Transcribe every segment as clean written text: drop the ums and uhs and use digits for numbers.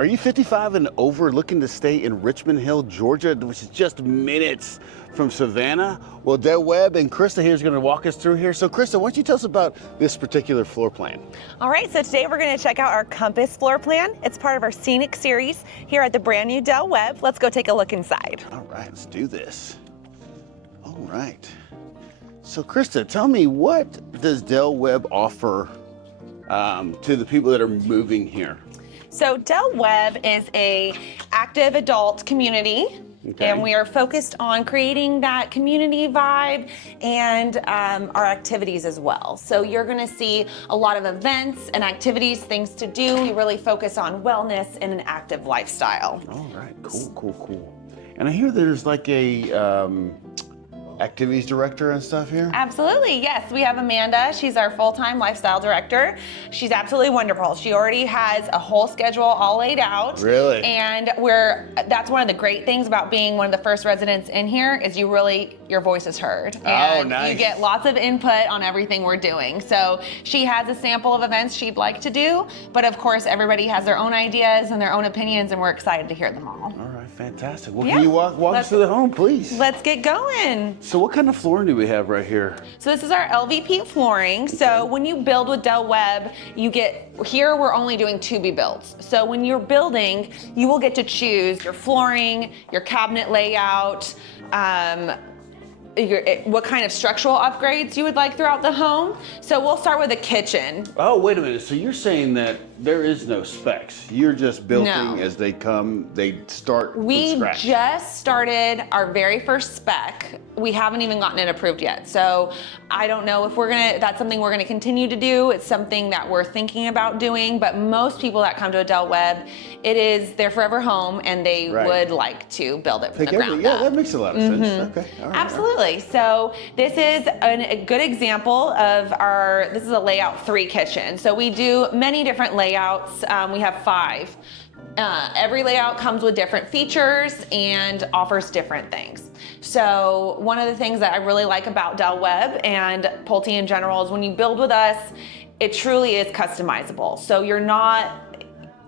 Are you 55 and over looking to stay in Richmond Hill, Georgia, which is just minutes from Savannah? Well, Webb and Krista here is going to walk us through here. So Krista, why don't you tell us about this particular floor plan? All right, so today we're going to check out our Compass floor plan. It's part of our Scenic series here at the brand new Webb. Let's go take a look inside. All right, let's do this. All right. So Krista, tell me, what does Webb offer to the people that are moving here? So Webb is a active adult community. Okay. And we are focused on creating that community vibe and our activities as well. So you're going to see a lot of events and activities, things to do. We really focus on wellness and an active lifestyle. All right, cool. And I hear there's like a activities director and stuff here? Absolutely, yes. We have Amanda. She's our full-time lifestyle director. She's absolutely wonderful. She already has a whole schedule all laid out. Really? And that's one of the great things about being one of the first residents in here is your voice is heard. And nice. You get lots of input on everything we're doing. So she has a sample of events she'd like to do, but of course everybody has their own ideas and their own opinions, and we're excited to hear them all. All right, fantastic. Well, can you walk us through the home, please? Let's get going. So what kind of flooring do we have right here? So this is our LVP flooring. Okay. So when you build with Webb, here we're only doing to-be builds. So when you're building, you will get to choose your flooring, your cabinet layout, what kind of structural upgrades you would like throughout the home. So we'll start with the kitchen. Oh, wait a minute. So you're saying that there is no specs. You're just building as they come, they start from scratch. We just started our very first spec. We haven't even gotten it approved yet. So I don't know if that's something we're gonna continue to do. It's something that we're thinking about doing, but most people that come to Webb, it is their forever home and they would like to build it from the ground up. Yeah, that makes a lot of sense. Okay, all right. Absolutely. So this is a good example of this is a layout 3 kitchen. So we do many different layouts. We have 5. Every layout comes with different features and offers different things. So one of the things that I really like about Webb and Pulte in general is when you build with us, it truly is customizable. So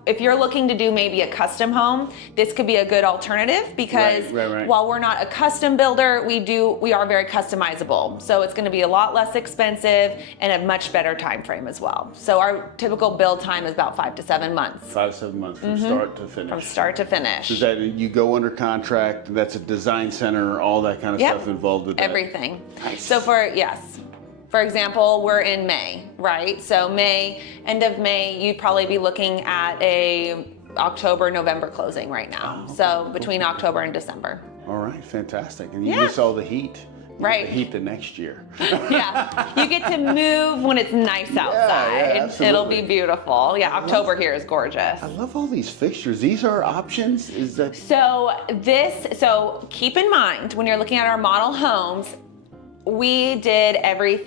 if you're looking to do maybe a custom home, this could be a good alternative because while we're not a custom builder, we are very customizable. So it's gonna be a lot less expensive and a much better time frame as well. So our typical build time is about 5 to 7 months. 5 to 7 months from start to finish. From start to finish. So that you go under contract, that's a design center, all that kind of stuff involved with that. Everything. Nice. So for example, we're in May, right? So end of May, you'd probably be looking at a October, November closing right now. So between October and December. All right, fantastic. And you miss all the heat. Right. The heat the next year. Yeah, you get to move when it's nice outside. Yeah, it'll be beautiful. Yeah, October here is gorgeous. I love all these fixtures. These are options? So keep in mind, when you're looking at our model homes, we did every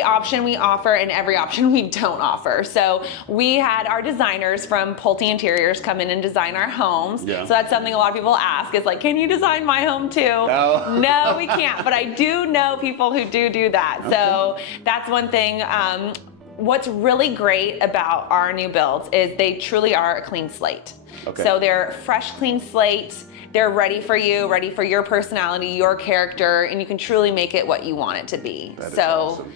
option we offer and every option we don't offer. So we had our designers from Pulte Interiors come in and design our homes. Yeah. So that's something a lot of people ask is like, can you design my home too? No, we can't, but I do know people who do that. Okay. So that's one thing. What's really great about our new builds is they truly are a clean slate. Okay. So they're fresh, clean slate. They're ready for you, ready for your personality, your character, and you can truly make it what you want it to be. That is awesome.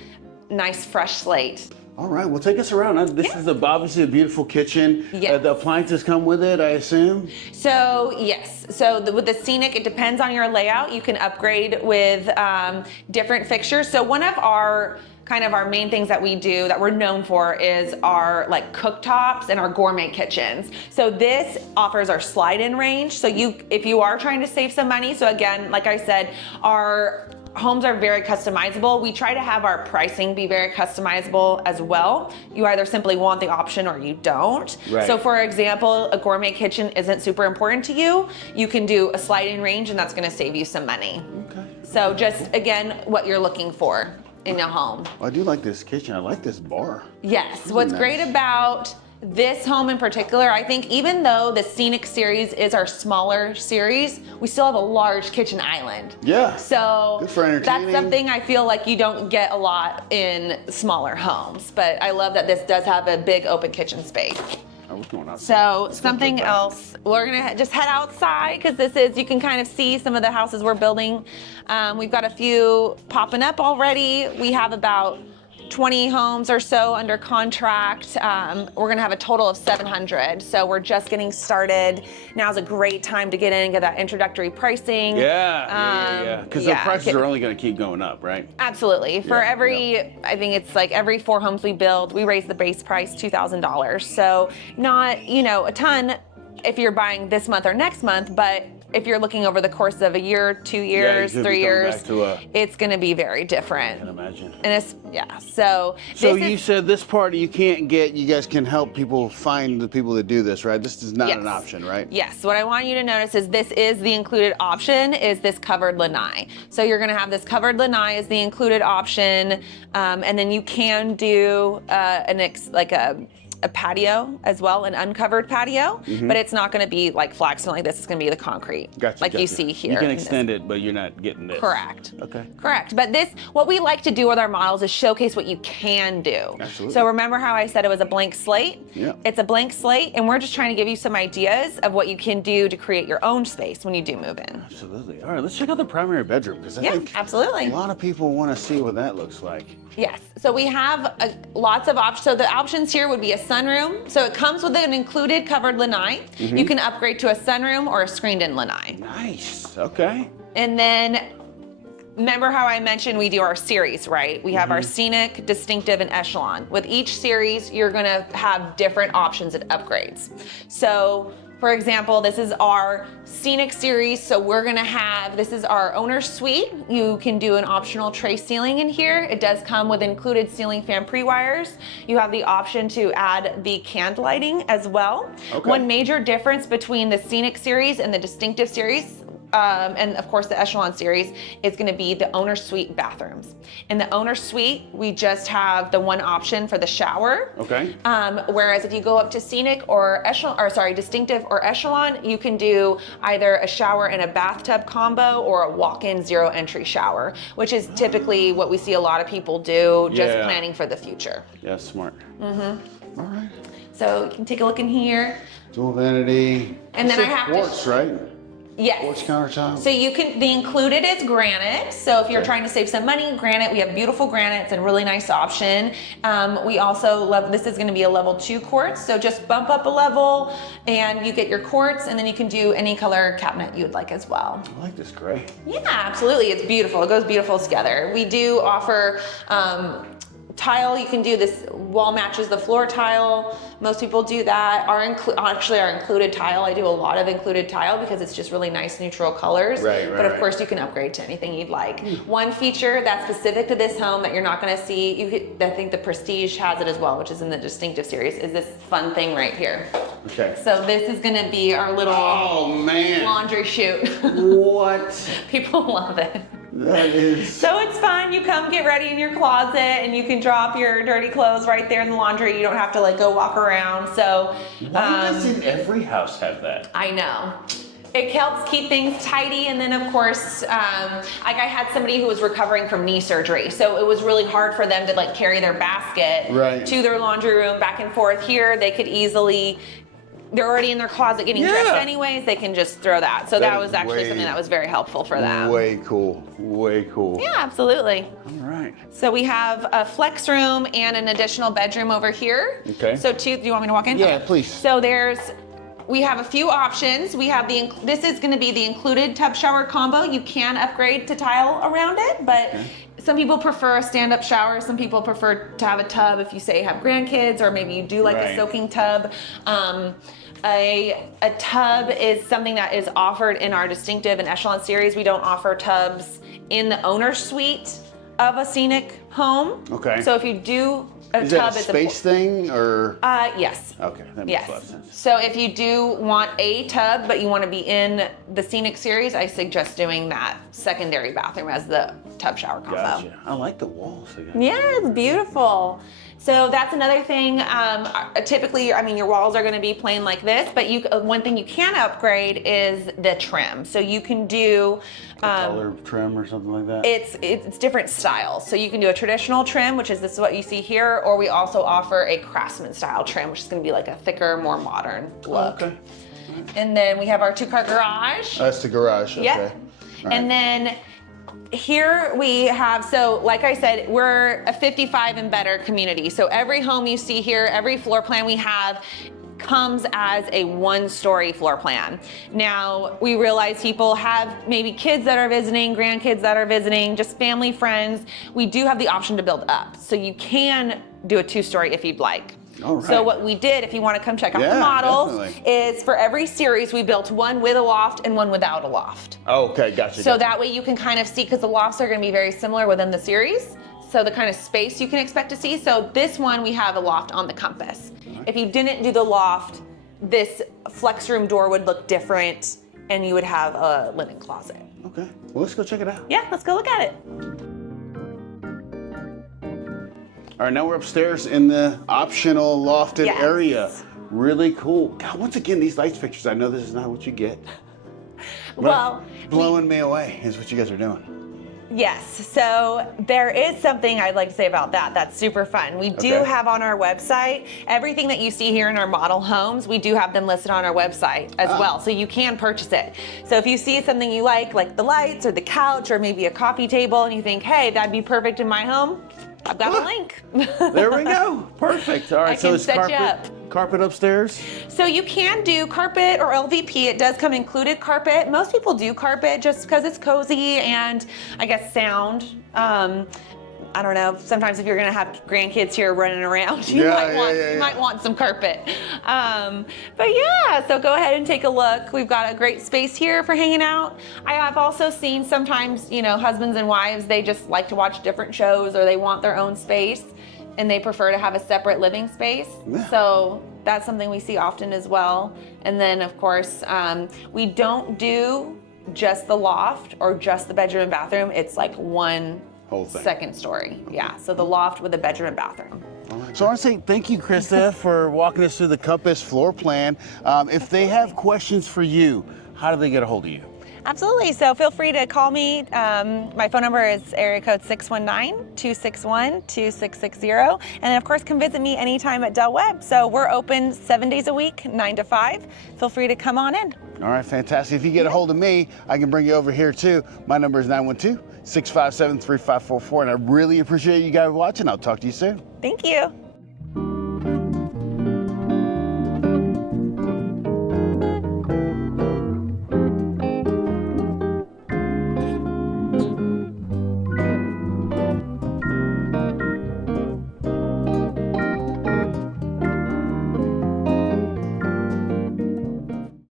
Nice, fresh slate. All right, well, take us around. This is obviously a beautiful kitchen. Yes. The appliances come with it, I assume? So, yes. So with the Scenic, it depends on your layout. You can upgrade with different fixtures. So one of our main things that we do that we're known for is our cooktops and our gourmet kitchens. So this offers our slide-in range. So if you are trying to save some money, so again, like I said, our homes are very customizable. We try to have our pricing be very customizable as well. You either simply want the option or you don't. Right. So for example, a gourmet kitchen isn't super important to you. You can do a slide-in range and that's gonna save you some money. Okay. So just, again, what you're looking for in a home. Well, I do like this kitchen. I like this bar. Yes. What's great about this home in particular, I think even though the Scenic series is our smaller series, we still have a large kitchen island. Yeah. So good for entertaining. That's something I feel like you don't get a lot in smaller homes. But I love that this does have a big open kitchen space. I what's going on? So something else, we're gonna just head outside because this is, you can kind of see some of the houses we're building. We've got a few popping up already. We have about 20 homes or so under contract. We're gonna have a total of 700. So we're just getting started. Now's a great time to get in and get that introductory pricing. Yeah. Because the prices are only gonna keep going up, right? Absolutely. For I think it's like every 4 homes we build, we raise the base price $2,000. So not, you know, a ton if you're buying this month or next month, but if you're looking over the course of a year, 2 years, 3 years, it's going to be very different. I can imagine. And it's, so you said this part you can't get, you guys can help people find the people that do this, right? This is not an option, right? Yes. What I want you to notice is this is the included option, is this covered lanai. So you're going to have this covered lanai as the included option, and then you can do a patio as well, an uncovered patio, but it's not going to be like flagstone like this. It's going to be the concrete, you see here. You can extend it, but you're not getting this. Correct. Okay. Correct. But what we like to do with our models is showcase what you can do. Absolutely. So remember how I said it was a blank slate? Yeah. It's a blank slate, and we're just trying to give you some ideas of what you can do to create your own space when you do move in. Absolutely. All right, let's check out the primary bedroom, because I think absolutely. a lot of people want to see what that looks like. Yes. So we have lots of options. So the options here would be a sunroom. So it comes with an included covered lanai. You can upgrade to a sunroom or a screened-in lanai. Nice. Okay. And then remember how I mentioned we do our series, right? We have our scenic, distinctive, and echelon. With each series, you're going to have different options and upgrades. So for example, this is our scenic series. So we're gonna have, this is our owner's suite. You can do an optional tray ceiling in here. It does come with included ceiling fan pre-wires. You have the option to add the candle lighting as well. Okay. One major difference between the scenic series and the distinctive series, and of course the echelon series, is going to be the owner suite bathrooms. In the owner suite, we just have the one option for the shower. Okay. Whereas if you go up to scenic or distinctive or echelon, you can do either a shower and a bathtub combo or a walk-in zero entry shower, which is typically what we see a lot of people do, just planning for the future. Yeah, smart. All right. So you can take a look in here. Dual vanity. And then I have quartz, right? Yes. Quartz countertop. So the included is granite. So if you're trying to save some money, granite, we have beautiful granite. It's a really nice option. We also love, this is going to be a level 2 quartz. So just bump up a level and you get your quartz, and then you can do any color cabinet you'd like as well. I like this gray. Yeah, absolutely. It's beautiful. It goes beautiful together. We do offer tile. You can do this, wall matches the floor tile. Most people do that. Our included tile, I do a lot of included tile because it's just really nice neutral colors. But of course you can upgrade to anything you'd like. One feature that's specific to this home that you're not going to see, I think the Prestige has it as well, which is in the distinctive series, is this fun thing right here. Okay. So this is going to be our little laundry chute. What? People love it. That is. So it's fun. You come get ready in your closet and you can drop your dirty clothes right there in the laundry. You don't have to go walk around. So why doesn't every house have that? I know. It helps keep things tidy. And then of course, I had somebody who was recovering from knee surgery. So it was really hard for them to carry their basket to their laundry room back and forth. Here, they could easily, they're already in their closet getting dressed anyways, they can just throw that. So that was actually something that was very helpful for them. Way cool, way cool. Yeah, absolutely. All right. So we have a flex room and an additional bedroom over here. Okay. So do you want me to walk in? Yeah, please. So we have a few options. We have this is gonna be the included tub shower combo. You can upgrade to tile around it, but some people prefer a stand-up shower. Some people prefer to have a tub if you say have grandkids, or maybe you do like a soaking tub. A tub is something that is offered in our distinctive and echelon series. We don't offer tubs in the owner suite of a scenic home. Okay. So if you do a is tub, that a space thing or? Yes. Okay, that makes a lot of sense. So if you do want a tub, but you want to be in the scenic series, I suggest doing that secondary bathroom as the tub shower combo. Gotcha. I like the walls again. Yeah, it's beautiful. So that's another thing. Typically, I mean, your walls are going to be plain like this, but one thing you can upgrade is the trim. So you can do Color trim or something like that. It's different styles. So you can do a traditional trim, which is this is what you see here, or we also offer a craftsman style trim, which is going to be like a thicker, more modern look. Okay. And then we have our 2-car garage. That's the garage. Okay. Yep. All And then here we have, so like I said, we're a 55 and better community. So every home you see here, every floor plan we have comes as a 1-story floor plan. Now, we realize people have maybe kids that are visiting, grandkids that are visiting, just family, friends. We do have the option to build up. So you can do a 2-story if you'd like. All right. So what we did, if you want to come check out Yeah, the models, definitely. is for every series we built one with a loft and one without a loft. Okay, gotcha. So that way you can kind of see, because the lofts are going to be very similar within the series. So the kind of space you can expect to see. So this one, we have a loft on the compass. Right. If you didn't do the loft, this flex room door would look different and you would have a linen closet. Okay, well, let's go check it out. Yeah, let's go look at it. All right, now we're upstairs in the optional lofted Yes. area. Really cool. God, once again, these lights fixtures, I know this is not what you get. Well, blowing me away is what you guys are doing. yes, so there is something I'd like to say about that that's super fun. We do Okay. have on our website, everything that you see here in our model homes, we do have them listed on our website as well, so you can purchase it. So if you see something you like the lights or the couch or maybe a coffee table, and you think, hey, that'd be perfect in my home, I've got the link. There we go. Perfect. All right, I so can it's set you carpet upstairs. So you can do carpet or LVP. It does come included carpet. Most people do carpet just because it's cozy and I guess sound. I don't know, sometimes if you're gonna have grandkids here running around, you might want some carpet. But yeah, so go ahead and take a look. We've got a great space here for hanging out. I have also seen sometimes, husbands and wives, they just like to watch different shows or they want their own space and they prefer to have a separate living space. Yeah. So that's something we see often as well. And then of course, we don't do just the loft or just the bedroom and bathroom. It's like one Whole thing. second story. Yeah, so the loft with a bedroom and bathroom. So I want to say thank you, Krista, for walking us through the Compass floor plan. If they have questions for you, how do they get a hold of you? Absolutely, so feel free to call me. My phone number is area code 619-261-2660. And of course, come visit me anytime at Webb. So we're open 7 days a week, 9 to 5. Feel free to come on in. All right, fantastic. If you get a hold of me, I can bring you over here too. My number is 912-657-3544, and I really appreciate you guys watching. I'll talk to you soon. Thank you.